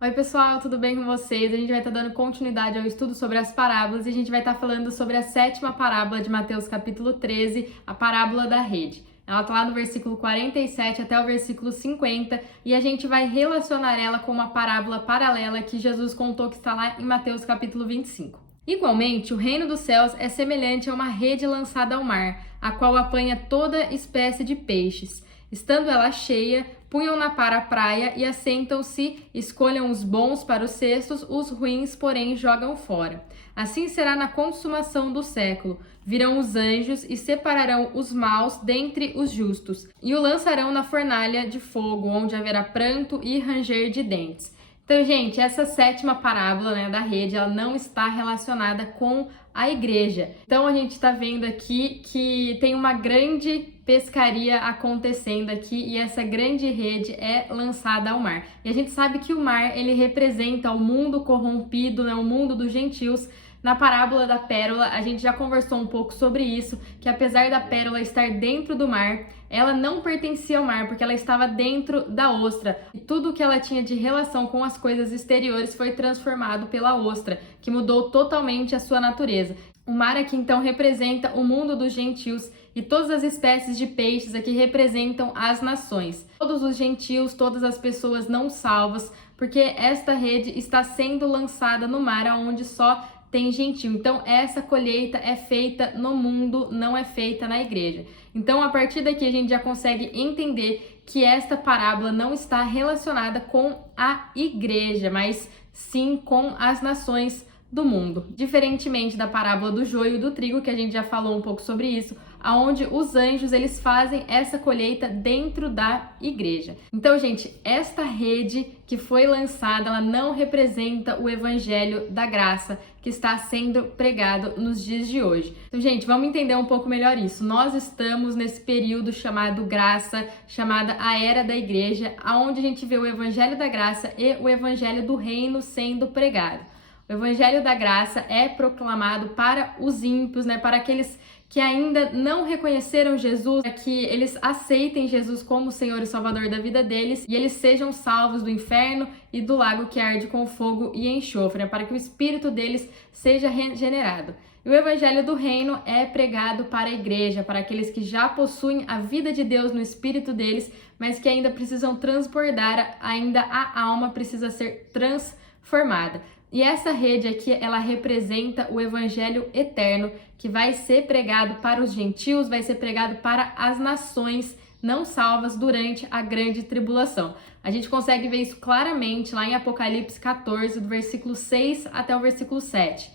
Oi pessoal, tudo bem com vocês? A gente vai estar dando continuidade ao estudo sobre as parábolas e a gente vai estar falando sobre a sétima parábola de Mateus capítulo 13, a parábola da rede. Ela está lá no versículo 47 até o versículo 50 e a gente vai relacionar ela com uma parábola paralela que Jesus contou que está lá em Mateus capítulo 25. Igualmente, o reino dos céus é semelhante a uma rede lançada ao mar, a qual apanha toda espécie de peixes. Estando ela cheia, punham-na para a praia e assentam-se, escolham os bons para os cestos, os ruins, porém, jogam fora. Assim será na consumação do século. Virão os anjos e separarão os maus dentre os justos, e o lançarão na fornalha de fogo, onde haverá pranto e ranger de dentes. Então, gente, essa sétima parábola, da rede, ela não está relacionada com a igreja. Então, a gente está vendo aqui que tem uma grande pescaria acontecendo aqui e essa grande rede é lançada ao mar. E a gente sabe que o mar, ele representa o mundo corrompido, o mundo dos gentios. Na parábola da pérola, a gente já conversou um pouco sobre isso, que apesar da pérola estar dentro do mar, ela não pertencia ao mar, porque ela estava dentro da ostra. E tudo que ela tinha de relação com as coisas exteriores foi transformado pela ostra, que mudou totalmente a sua natureza. O mar aqui então representa o mundo dos gentios e todas as espécies de peixes aqui representam as nações. Todos os gentios, todas as pessoas não salvas, porque esta rede está sendo lançada no mar, onde só tem gentio. Então, essa colheita é feita no mundo, não é feita na igreja. Então, a partir daqui, a gente já consegue entender que esta parábola não está relacionada com a igreja, mas sim com as nações do mundo. Diferentemente da parábola do joio e do trigo, que a gente já falou um pouco sobre isso, aonde os anjos eles fazem essa colheita dentro da igreja. Então, gente, esta rede que foi lançada, ela não representa o evangelho da graça que está sendo pregado nos dias de hoje. Então, gente, vamos entender um pouco melhor isso. Nós estamos nesse período chamado graça, chamada a era da igreja, aonde a gente vê o evangelho da graça e o evangelho do reino sendo pregado. O evangelho da graça é proclamado para os ímpios, para aqueles que ainda não reconheceram Jesus, para que eles aceitem Jesus como Senhor e Salvador da vida deles e eles sejam salvos do inferno e do lago que arde com fogo e enxofre, para que o espírito deles seja regenerado. E o evangelho do reino é pregado para a igreja, para aqueles que já possuem a vida de Deus no espírito deles, mas que ainda precisam transbordar, ainda a alma precisa ser transformada. E essa rede aqui, ela representa o evangelho eterno que vai ser pregado para os gentios, vai ser pregado para as nações não salvas durante a grande tribulação. A gente consegue ver isso claramente lá em Apocalipse 14, do versículo 6 até o versículo 7.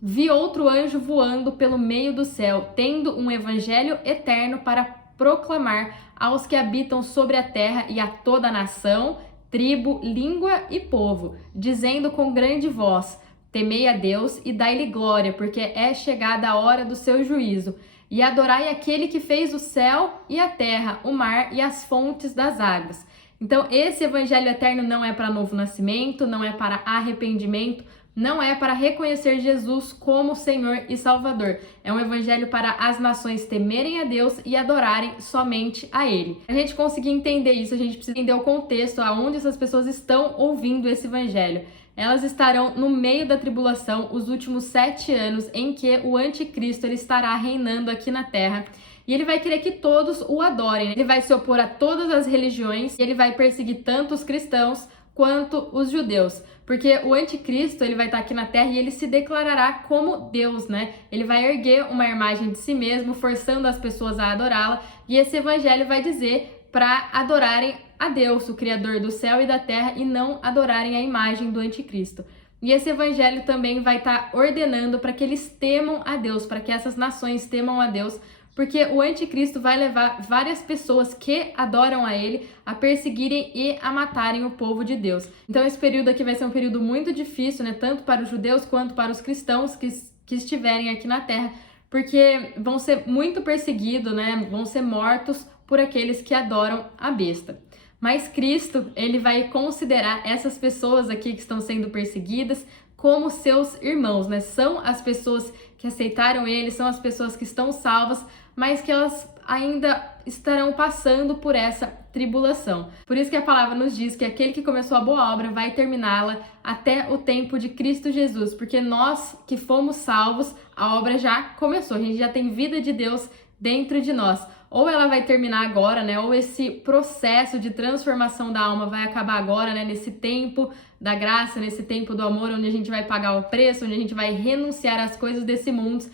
Vi outro anjo voando pelo meio do céu, tendo um evangelho eterno para proclamar aos que habitam sobre a terra e a toda a nação, tribo, língua e povo, dizendo com grande voz: temei a Deus e dai-lhe glória, porque é chegada a hora do seu juízo. E adorai aquele que fez o céu e a terra, o mar e as fontes das águas. Então, esse evangelho eterno não é para novo nascimento, não é para arrependimento, não é para reconhecer Jesus como Senhor e Salvador. É um evangelho para as nações temerem a Deus e adorarem somente a Ele. A gente conseguir entender isso, a gente precisa entender o contexto, aonde essas pessoas estão ouvindo esse evangelho. Elas estarão no meio da tribulação, os últimos 7 anos em que o anticristo ele estará reinando aqui na terra. E ele vai querer que todos o adorem. Ele vai se opor a todas as religiões e ele vai perseguir tanto os cristãos quanto os judeus. Porque o anticristo, ele vai estar aqui na terra e ele se declarará como Deus, Ele vai erguer uma imagem de si mesmo, forçando as pessoas a adorá-la. E esse evangelho vai dizer para adorarem a Deus, o Criador do céu e da terra, e não adorarem a imagem do anticristo. E esse evangelho também vai estar ordenando para que eles temam a Deus, para que essas nações temam a Deus, porque o anticristo vai levar várias pessoas que adoram a ele a perseguirem e a matarem o povo de Deus. Então esse período aqui vai ser um período muito difícil, tanto para os judeus quanto para os cristãos que estiverem aqui na terra, porque vão ser muito perseguidos, vão ser mortos por aqueles que adoram a besta. Mas Cristo, ele vai considerar essas pessoas aqui que estão sendo perseguidas como seus irmãos, São as pessoas que aceitaram ele, são as pessoas que estão salvas, mas que elas ainda estarão passando por essa tribulação. Por isso que a palavra nos diz que aquele que começou a boa obra vai terminá-la até o tempo de Cristo Jesus, porque nós que fomos salvos, a obra já começou, a gente já tem vida de Deus dentro de nós. Ou ela vai terminar agora, né? Ou esse processo de transformação da alma vai acabar agora, né? Nesse tempo da graça, nesse tempo do amor, onde a gente vai pagar o preço, onde a gente vai renunciar às coisas desse mundo,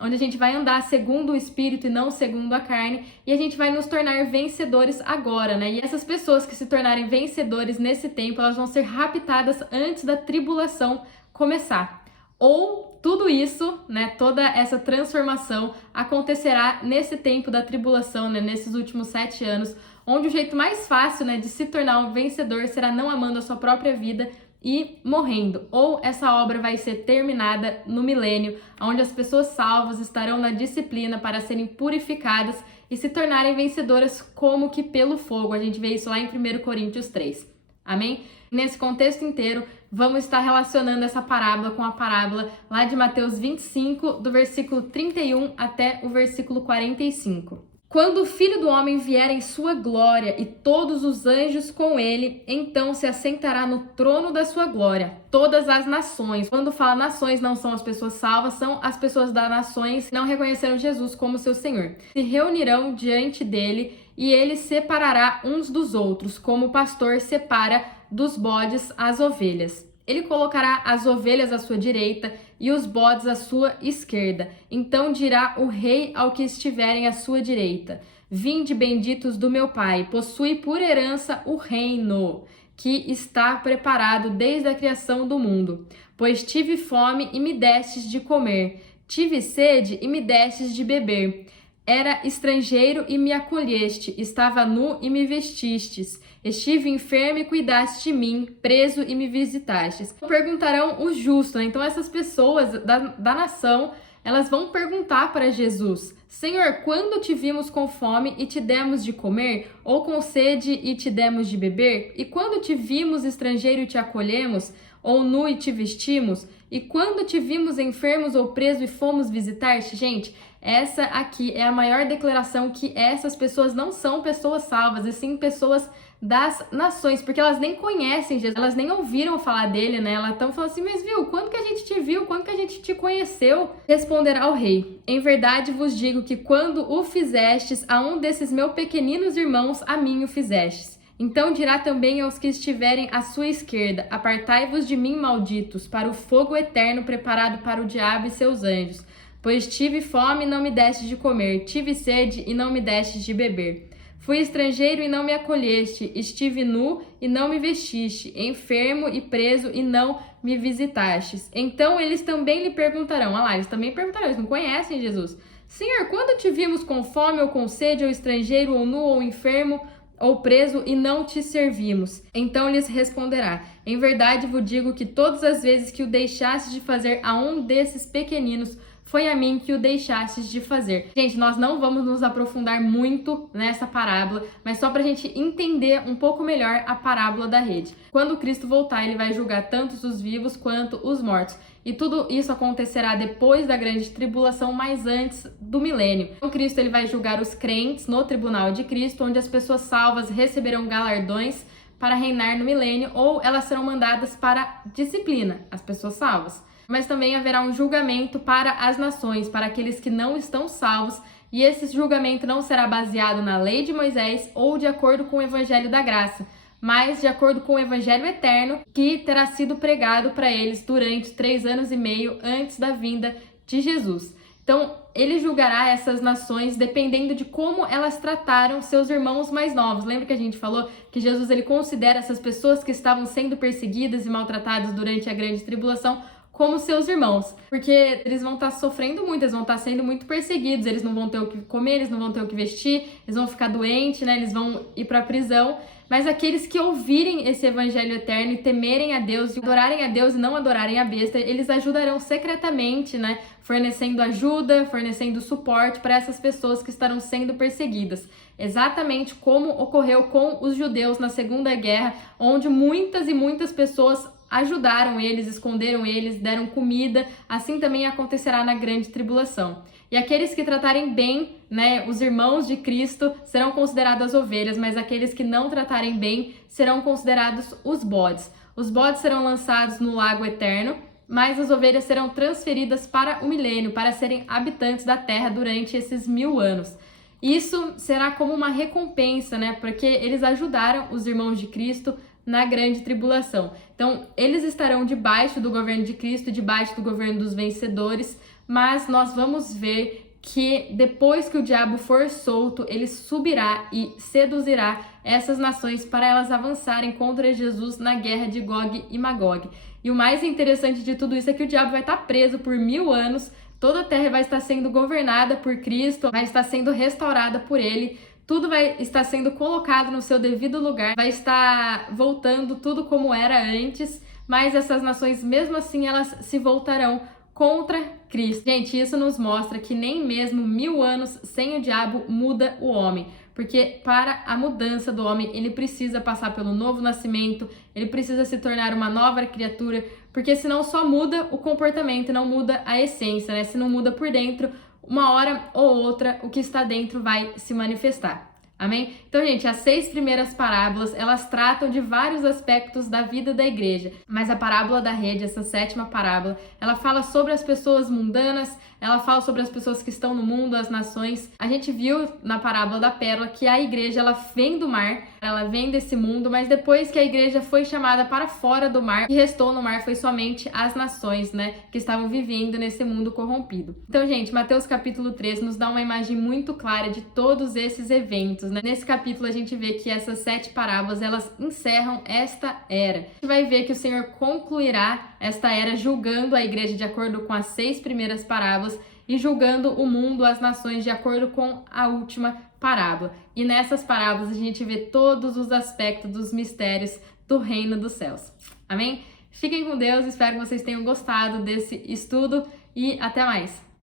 onde a gente vai andar segundo o Espírito e não segundo a carne, e a gente vai nos tornar vencedores agora, né? E essas pessoas que se tornarem vencedores nesse tempo, elas vão ser raptadas antes da tribulação começar. Ou tudo isso, né, toda essa transformação acontecerá nesse tempo da tribulação, né, nesses últimos 7 anos, onde o jeito mais fácil, né, de se tornar um vencedor será não amando a sua própria vida e morrendo. Ou essa obra vai ser terminada no milênio, onde as pessoas salvas estarão na disciplina para serem purificadas e se tornarem vencedoras como que pelo fogo. A gente vê isso lá em 1 Coríntios 3. Amém? Nesse contexto inteiro, vamos estar relacionando essa parábola com a parábola lá de Mateus 25, do versículo 31 até o versículo 45. Quando o Filho do Homem vier em sua glória e todos os anjos com ele, então se assentará no trono da sua glória. Todas as nações, quando fala nações, não são as pessoas salvas, são as pessoas das nações que não reconheceram Jesus como seu Senhor. Se reunirão diante dele e ele separará uns dos outros, como o pastor separa dos bodes as ovelhas. Ele colocará as ovelhas à sua direita e os bodes à sua esquerda. Então dirá o rei ao que estiverem à sua direita: Vinde, benditos do meu Pai, possui por herança o reino que está preparado desde a criação do mundo. Pois tive fome e me destes de comer, tive sede e me destes de beber. Era estrangeiro e me acolheste, estava nu e me vestistes, estive enfermo e cuidaste de mim, preso e me visitastes. Perguntarão o justo, né? Então essas pessoas da nação, elas vão perguntar para Jesus: Senhor, quando te vimos com fome e te demos de comer, ou com sede e te demos de beber? E quando te vimos estrangeiro e te acolhemos, ou nu e te vestimos? E quando te vimos enfermos ou preso e fomos visitar-te? Gente, essa aqui é a maior declaração que essas pessoas não são pessoas salvas, e sim pessoas das nações, porque elas nem conhecem Jesus, elas nem ouviram falar dele, né? Elas estão falando assim: mas viu, quando que a gente te viu? Quando que a gente te conheceu? Responderá o rei: em verdade vos digo que quando o fizestes a um desses meus pequeninos irmãos, a mim o fizestes. Então dirá também aos que estiverem à sua esquerda: apartai-vos de mim, malditos, para o fogo eterno preparado para o diabo e seus anjos. Pois tive fome e não me deste de comer, tive sede e não me deste de beber. Fui estrangeiro e não me acolheste, estive nu e não me vestiste, enfermo e preso e não me visitastes. Então eles também lhe perguntarão, olha lá, eles também perguntarão, eles não conhecem Jesus: Senhor, quando te vimos com fome ou com sede, ou estrangeiro, ou nu, ou enfermo, ou preso, e não te servimos? Então lhes responderá: em verdade vos digo que todas as vezes que o deixaste de fazer a um desses pequeninos, foi a mim que o deixastes de fazer. Gente, nós não vamos nos aprofundar muito nessa parábola, mas só para a gente entender um pouco melhor a parábola da rede. Quando Cristo voltar, ele vai julgar tanto os vivos quanto os mortos. E tudo isso acontecerá depois da grande tribulação, mas antes do milênio. Então, Cristo ele vai julgar os crentes no tribunal de Cristo, onde as pessoas salvas receberão galardões para reinar no milênio, ou elas serão mandadas para disciplina, as pessoas salvas. Mas também haverá um julgamento para as nações, para aqueles que não estão salvos, e esse julgamento não será baseado na lei de Moisés ou de acordo com o evangelho da graça, mas de acordo com o evangelho eterno que terá sido pregado para eles durante 3 anos e meio antes da vinda de Jesus. Então, ele julgará essas nações dependendo de como elas trataram seus irmãos mais novos. Lembra que a gente falou que Jesus ele considera essas pessoas que estavam sendo perseguidas e maltratadas durante a grande tribulação como seus irmãos, porque eles vão estar sofrendo muito, eles vão estar sendo muito perseguidos, eles não vão ter o que comer, eles não vão ter o que vestir, eles vão ficar doentes, né? Eles vão ir para a prisão. Mas aqueles que ouvirem esse evangelho eterno e temerem a Deus, e adorarem a Deus e não adorarem a besta, eles ajudarão secretamente, né? Fornecendo ajuda, fornecendo suporte para essas pessoas que estarão sendo perseguidas. Exatamente como ocorreu com os judeus na Segunda Guerra, onde muitas e muitas pessoas ajudaram eles, esconderam eles, deram comida, assim também acontecerá na grande tribulação. E aqueles que tratarem bem, né, os irmãos de Cristo, serão considerados as ovelhas, mas aqueles que não tratarem bem serão considerados os bodes. Os bodes serão lançados no lago eterno, mas as ovelhas serão transferidas para o milênio, para serem habitantes da terra durante esses 1000 anos. Isso será como uma recompensa, né, porque eles ajudaram os irmãos de Cristo na grande tribulação. Então, eles estarão debaixo do governo de Cristo, debaixo do governo dos vencedores, mas nós vamos ver que depois que o diabo for solto, ele subirá e seduzirá essas nações para elas avançarem contra Jesus na guerra de Gog e Magog. E o mais interessante de tudo isso é que o diabo vai estar preso por 1000 anos, toda a terra vai estar sendo governada por Cristo, vai estar sendo restaurada por ele, tudo vai estar sendo colocado no seu devido lugar, vai estar voltando tudo como era antes, mas essas nações, mesmo assim, elas se voltarão contra Cristo. Gente, isso nos mostra que nem mesmo 1000 anos sem o diabo muda o homem, porque para a mudança do homem, ele precisa passar pelo novo nascimento, ele precisa se tornar uma nova criatura, porque senão só muda o comportamento, não muda a essência, né? Se não muda por dentro, uma hora ou outra, o que está dentro vai se manifestar. Amém? Então, gente, as 6 primeiras parábolas, elas tratam de vários aspectos da vida da igreja, mas a parábola da rede, essa 7ª parábola, ela fala sobre as pessoas mundanas, ela fala sobre as pessoas que estão no mundo, as nações. A gente viu na parábola da pérola que a igreja, ela vem do mar, ela vem desse mundo, mas depois que a igreja foi chamada para fora do mar, o que restou no mar foi somente as nações, né, que estavam vivendo nesse mundo corrompido. Então, gente, Mateus capítulo 3 nos dá uma imagem muito clara de todos esses eventos, né? Nesse capítulo a gente vê que essas 7 parábolas, elas encerram esta era. A gente vai ver que o Senhor concluirá esta era julgando a igreja de acordo com as 6 primeiras parábolas e julgando o mundo, as nações, de acordo com a última parábola. E nessas parábolas a gente vê todos os aspectos dos mistérios do reino dos céus. Amém? Fiquem com Deus, espero que vocês tenham gostado desse estudo e até mais!